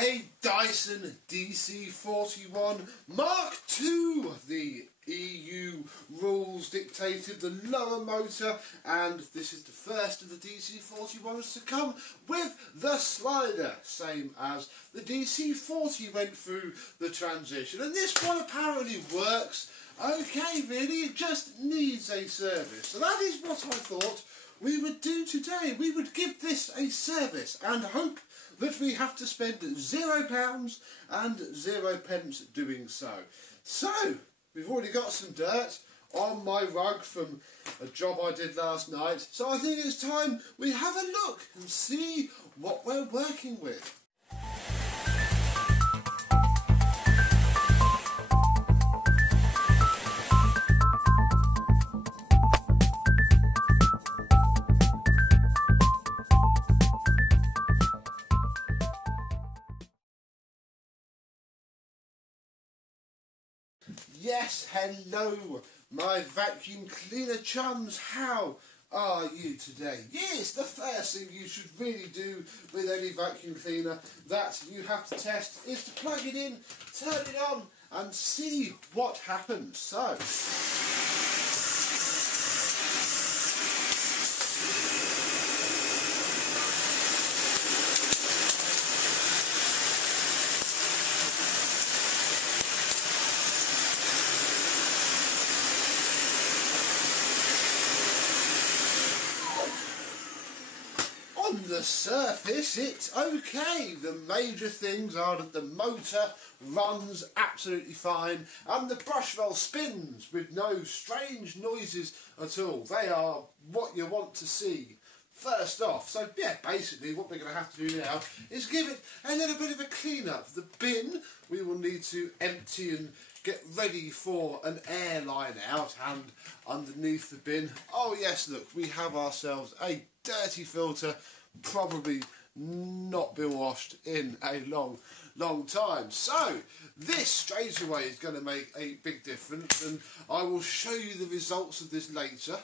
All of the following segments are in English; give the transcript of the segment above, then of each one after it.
a Dyson DC41 Mark II. The EU rules dictated the lower motor, and this is the first of the DC41s to come with the slider, same as the DC40 went through the transition, and this one apparently works okay really, it just needs a service. So that is what I thought we would do today. We would give this a service and hope that we have to spend £0 and 0 pence doing so. So, we've already got some dirt on my rug from a job I did last night, so I think it's time we have a look and see what we're working with. Yes, hello, my vacuum cleaner chums. How are you today? Yes, the first thing you should really do with any vacuum cleaner that you have to test is to plug it in, turn it on and see what happens. So, on the surface it's okay. The major things are that the motor runs absolutely fine and the brush roll spins with no strange noises at all. They are what you want to see first off. So yeah, basically what we're going to have to do now is give it a little bit of a clean up. The bin we will need to empty and get ready for an air line out, and underneath the bin, oh yes, look, we have ourselves a dirty filter, probably not been washed in a long time. So this straight away is going to make a big difference, and I will show you the results of this later.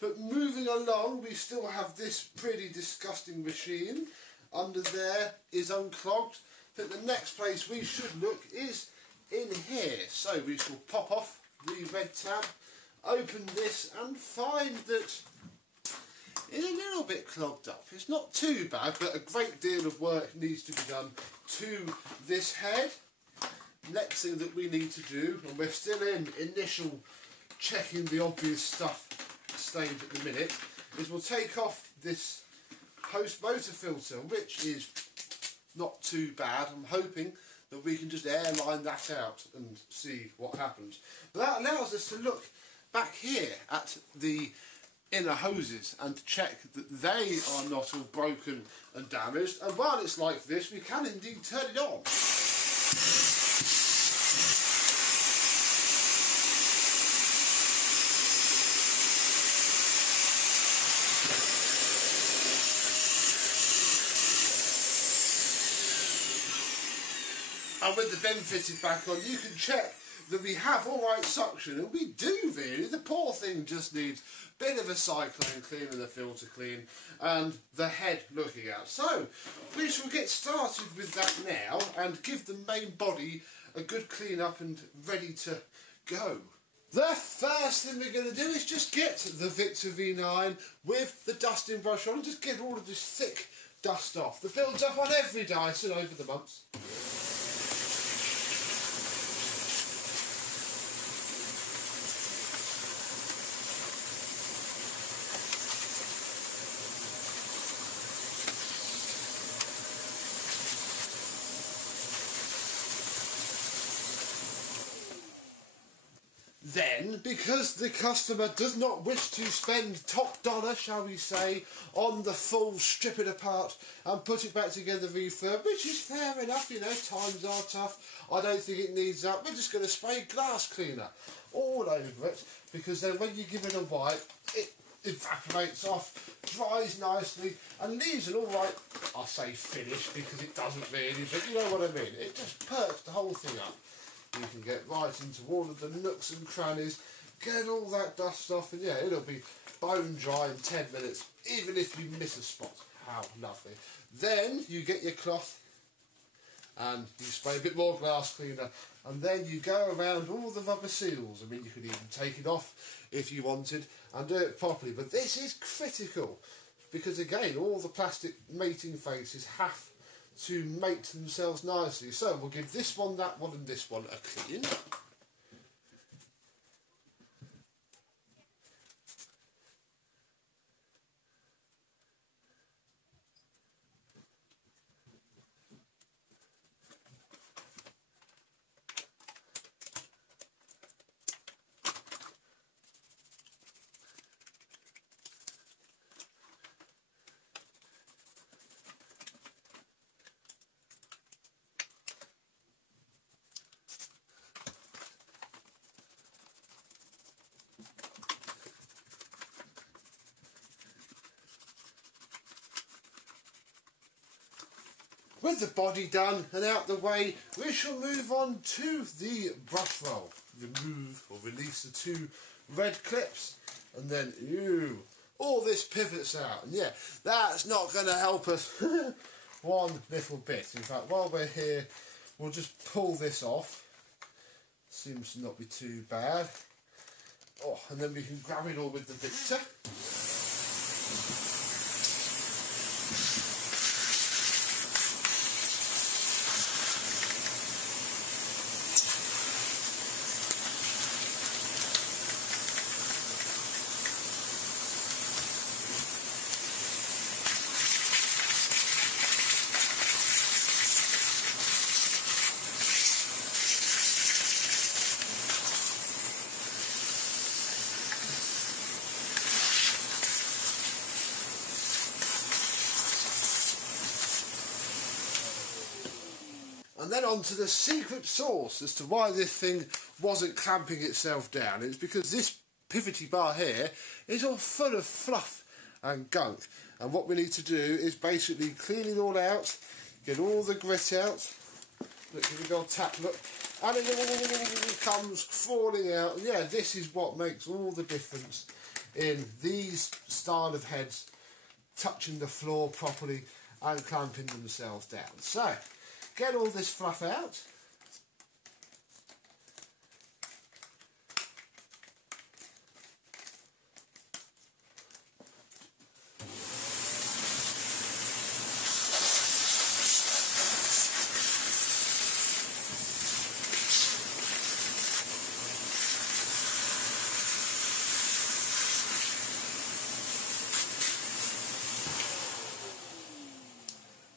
But moving along, we still have this pretty disgusting machine. Under there is unclogged. But the next place we should look is in here. So we shall pop off the red tab, open this and find that it's a little bit clogged up. It's not too bad, but a great deal of work needs to be done to this head. Next thing that we need to do, and we're still in initial checking the obvious stuff stage at the minute, is we'll take off this post motor filter, which is not too bad. I'm hoping that we can just airline that out and see what happens. But that allows us to look back here at the inner hoses and check that they are not all broken and damaged, and while it's like this we can indeed turn it on. And with the bin fitted back on, you can check that we have alright suction, and we do really. The poor thing just needs a bit of a cyclone clean and the filter clean and the head looking out. So we shall get started with that now and give the main body a good clean up and ready to go. The first thing we're going to do is just get the Victor V9 with the dusting brush on and just get all of this thick dust off that builds up on every Dyson over the months. Then, because the customer does not wish to spend top dollar, shall we say, on the full strip it apart and put it back together refurb, which is fair enough, you know, times are tough, I don't think it needs that, we're just going to spray glass cleaner all over it, because then when you give it a wipe, it evaporates off, dries nicely and leaves an alright, I say finish because it doesn't really, but you know what I mean, it just perks the whole thing up. You can get right into all of the nooks and crannies, get all that dust off, and yeah, it'll be bone dry in 10 minutes, even if you miss a spot. How lovely. Then you get your cloth and you spray a bit more glass cleaner, and then you go around all the rubber seals. I mean, you could even take it off if you wanted and do it properly, but this is critical because again, all the plastic mating faces have to mate themselves nicely. So we'll give this one, that one and this one a clean. With the body done and out the way, we shall move on to the brush roll. Remove or release the two red clips, and then all this pivots out. And yeah, that's not going to help us one little bit. In fact, while we're here, we'll just pull this off. Seems to not be too bad. Oh, and then we can grab it all with the Victor. And then on to the secret sauce as to why this thing wasn't clamping itself down. It's because this pivoty bar here is all full of fluff and gunk. And what we need to do is basically clean it all out, get all the grit out. Look, give it a good tap, look. And it all comes falling out. And yeah, this is what makes all the difference in these style of heads touching the floor properly and clamping themselves down. So, get all this fluff out.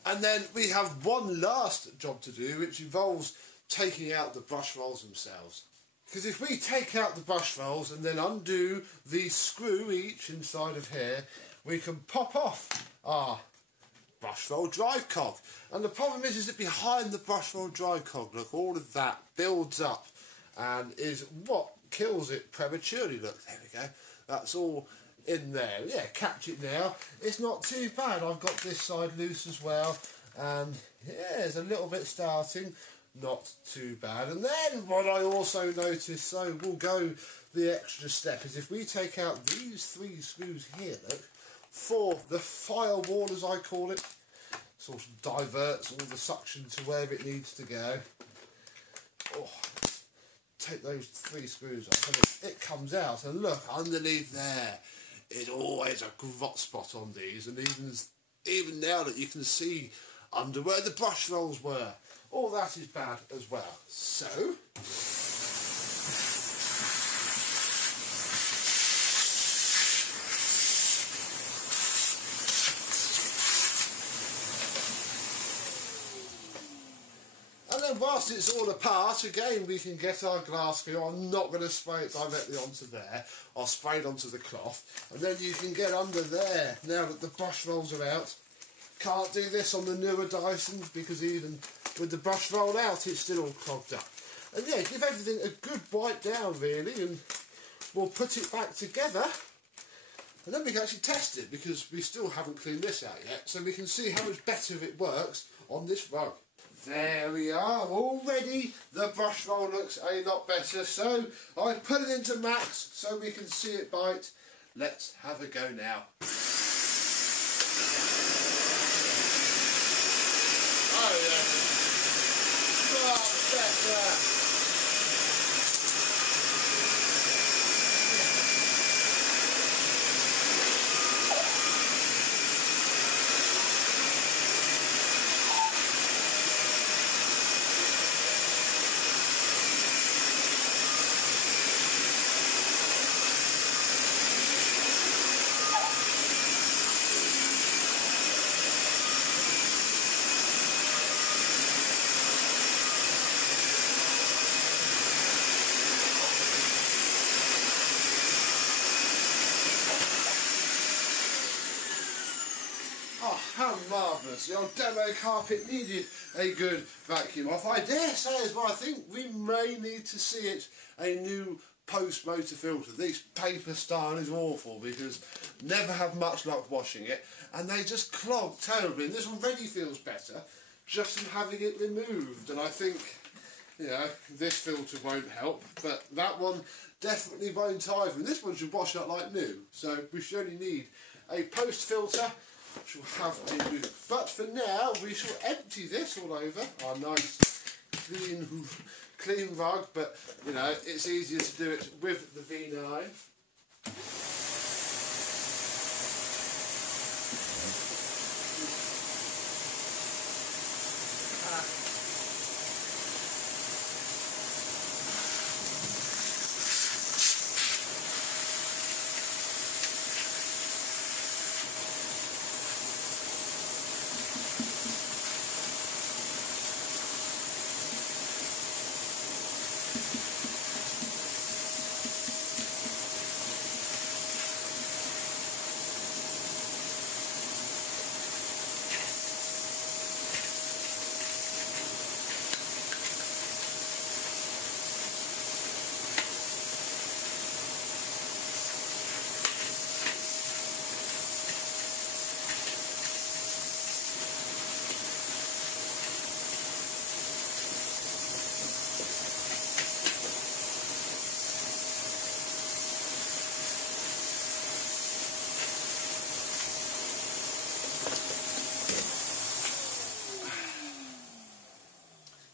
And then we have one last job to do, which involves taking out the brush rolls themselves. Because if we take out the brush rolls and then undo the screw each inside of here, we can pop off our brush roll drive cog. And the problem is that behind the brush roll drive cog, look, all of that builds up and is what kills it prematurely. Look, there we go. That's all in there. Yeah, catch it now. It's not too bad. I've got this side loose as well, and yeah, there's a little bit starting. Not too bad. And then what I also noticed, so we'll go the extra step, is if we take out these three screws here, look, for the firewall as I call it, sort of diverts all the suction to where it needs to go. Oh, take those three screws off and it comes out, and look, underneath there is always a grot spot on these, and even now that you can see under where the brush rolls were. All that is bad as well. So and then whilst it's all apart, again we can get our glass cleaner. I'm not going to spray it directly onto there. I'll spray it onto the cloth, and then you can get under there now that the brush rolls are out. Can't do this on the newer Dysons because even with the brush roll out it's still all clogged up. And yeah, give everything a good wipe down really, and we'll put it back together, and then we can actually test it because we still haven't cleaned this out yet, so we can see how much better it works on this rug. There we are, already the brush roll looks a lot better, so I put it into max so we can see it bite. Let's have a go now. Oh yeah. much better. Oh, how marvellous. The old demo carpet needed a good vacuum off. I dare say as well, I think we may need to see it a new post-motor filter. This paper style is awful because never have much luck washing it and they just clog terribly. And this already feels better just from having it removed. And I think, you know, this filter won't help, but that one definitely won't either. And this one should wash out like new. So we should only need a post filter, which will have to do. But for now, we shall empty this all over our nice clean rug. But you know, it's easier to do it with the V9.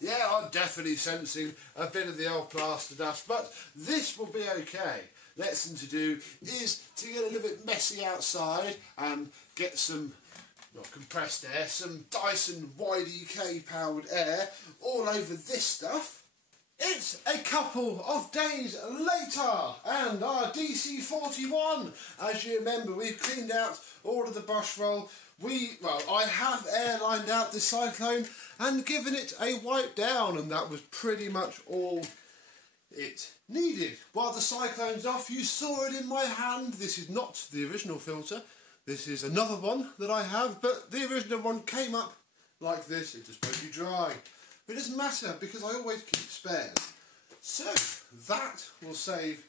Yeah, I'm definitely sensing a bit of the old plaster dust, but this will be okay. Next thing to do is to get a little bit messy outside and get some, not compressed air, some Dyson YDK powered air all over this stuff. It's a couple of days later and our DC41, as you remember, we've cleaned out all of the brush roll. I have airlined out the cyclone and given it a wipe down, and that was pretty much all it needed. While the cyclone's off, you saw it in my hand. This is not the original filter. This is another one that I have, but the original one came up like this. It was supposed to be dry. But it doesn't matter because I always keep spares. So that will save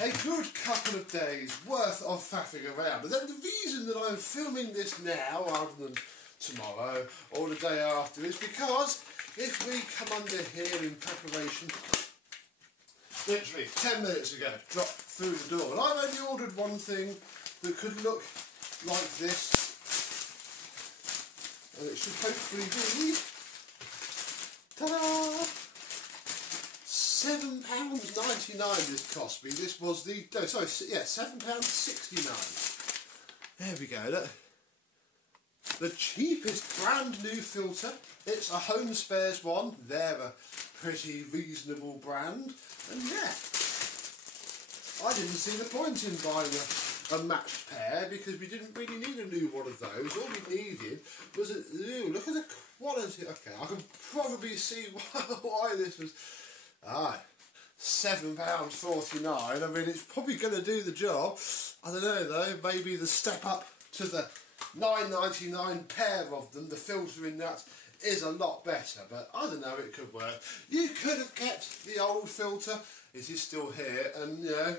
a good couple of days worth of faffing around. But then the reason that I'm filming this now rather than tomorrow or the day after is because if we come under here in preparation, literally 10 minutes ago, dropped through the door, and I've only ordered one thing that could look like this, and it should hopefully be, ta-da! £7.99 this cost me. This was the, no, sorry, yeah, £7.69. There we go, look. The cheapest brand new filter. It's a Home Spares one. They're a pretty reasonable brand. And yeah, I didn't see the point in buying a matched pair because we didn't really need a new one of those. All we needed was a, ooh, look at the quality. Okay, I can probably see why this was, £7.49. I mean, it's probably going to do the job. I don't know though, maybe the step up to the £9.99 pair of them, the filter in that is a lot better, but I don't know, it could work. You could have kept the old filter, it is still here, and you know,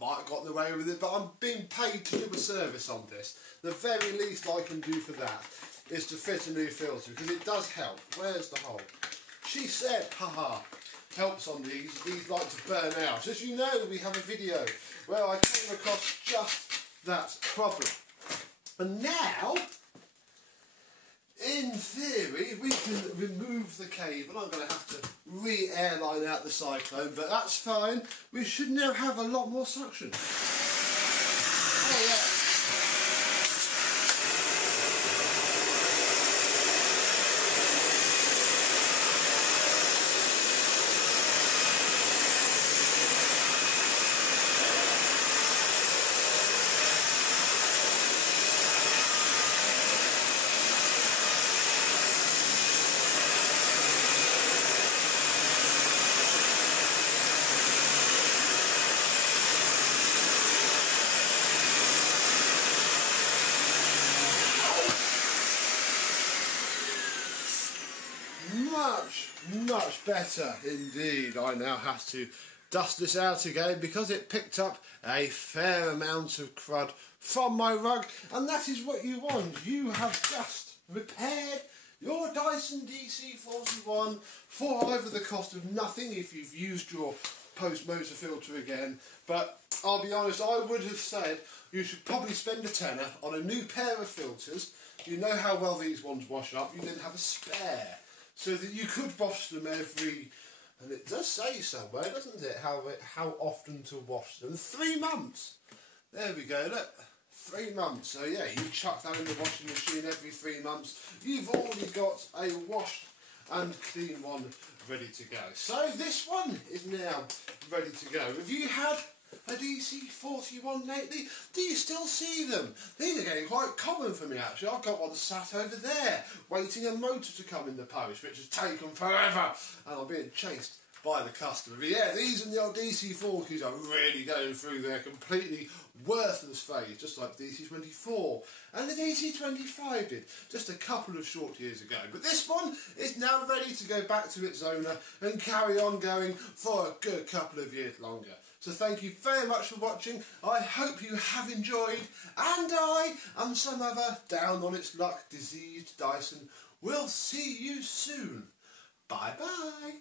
might have gotten away with it, but I'm being paid to do a service on this. The very least I can do for that is to fit a new filter, because it does help. Where's the hole? She said, haha, helps on these like to burn out. As you know, we have a video where I came across just that problem. And now, in theory, we can remove the cable. I'm going to have to re-airline out the cyclone, but that's fine. We should now have a lot more suction. Oh yeah. Much better indeed. I now have to dust this out again because it picked up a fair amount of crud from my rug, and that is what you want. You have just repaired your Dyson DC41 for over the cost of nothing if you've used your post-motor filter again. But I'll be honest, I would have said you should probably spend a tenner on a new pair of filters. You know how well these ones wash up. You then have a spare, so that you could wash them every, and it does say somewhere, doesn't it, how often to wash them. 3 months. There we go, look. 3 months. So yeah, you chuck that in the washing machine every 3 months. You've already got a washed and clean one ready to go. So this one is now ready to go. Have you had a DC41 lately? Do you still see them? These are getting quite common for me actually. I've got one sat over there waiting a motor to come in the post, which has taken forever, and I'm being chased by the customer. But yeah, these and the old DC40s are really going through their completely worthless phase, just like DC24 and the DC25 did just a couple of short years ago. But this one is now ready to go back to its owner and carry on going for a good couple of years longer. So thank you very much for watching. I hope you have enjoyed, and I and some other down on its luck diseased Dyson will see you soon. Bye bye.